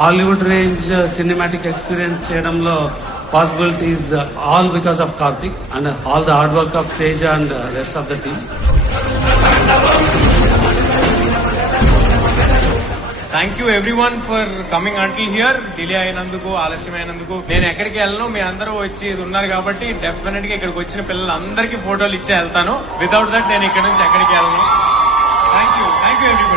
Hollywood range cinematic experience చేయడంలో possibilities all because of Karthik and all the hard work of Teja and rest of the team. Thank you everyone for coming until here. Delay అయినందుకు, ఆలస్యమైనందుకు. నేను ఎక్కడికి వెళ్ళను, మీ అందరూ వచ్చి ఉన్నారు కాబట్టి డెఫినెట్ గా ఇక్కడికి వచ్చిన పిల్లలందరికీ ఫోటోలు ఇచ్చే వెళ్తాను. వితౌట్ దట్ నేను ఇక్కడ నుంచి ఎక్కడికి వెళ్ళను. Thank you everybody.